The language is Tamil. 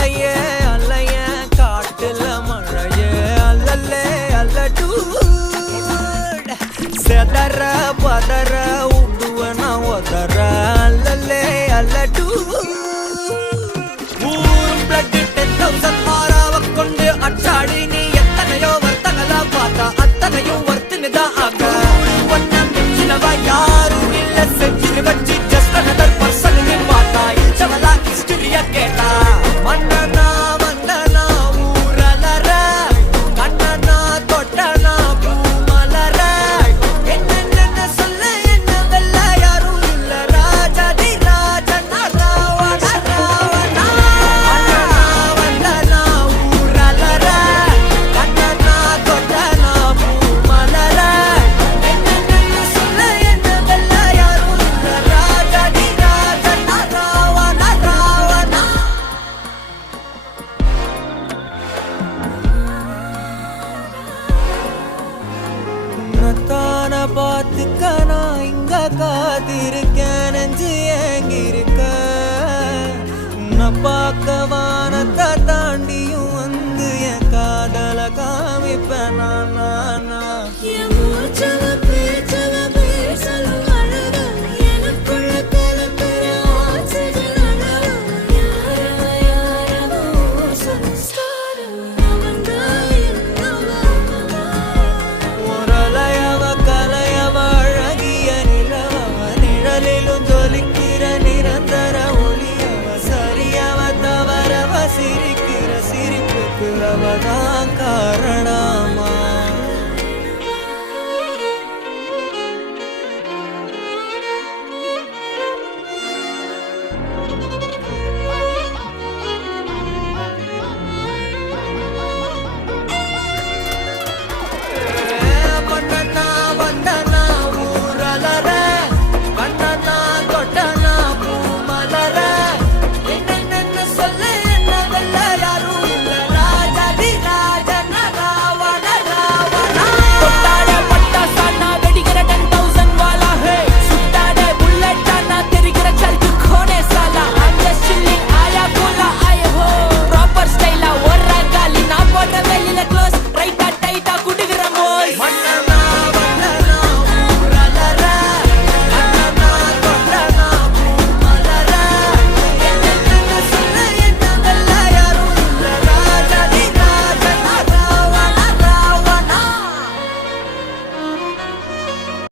அலையே அலைய காட்டுல மழையே அல்லல்லே அல்லடூ செதற பதற உடுவன ஒதற அல்லல்லே அல்லடூ ஊரும் பிளட் 10,000 ஆறாவ கொண்டு அச்சாடி நீ எத்தனையோ வர்த்தங்களா பார்த்தா அத்தனையும் வர்த்தினுதான் ஆக ஒன்ன மிஞ்சினவ யாரும் இல்ல செஞ்சு வச்சு ஜஸ்ட் another person பார்த்தா இச்சவலா ஹிஸ்டரிய கேட்டா மன்னனா வந்தனா ஊரலற கண்ணனா தொட்டனா பூமலற என்ன சொல்ல என்ன வெல்ல யாரும் இல்ல ராஜாதி ராஜனா ராவண ராவணா வந்தனா ஊரலற கண்ணனா தொட்டனா பூமலற என்ன சொல்ல என்ன வெல்ல யாரும் இல்ல ராஜாதி ராஜனா ராவண ராவணா உன்னத்தான பார்த்துக்க நான் இங்க காத்திருக்கேன் நெஞ்சு ஏங்கிருக்க உன்னை பார்க்கவா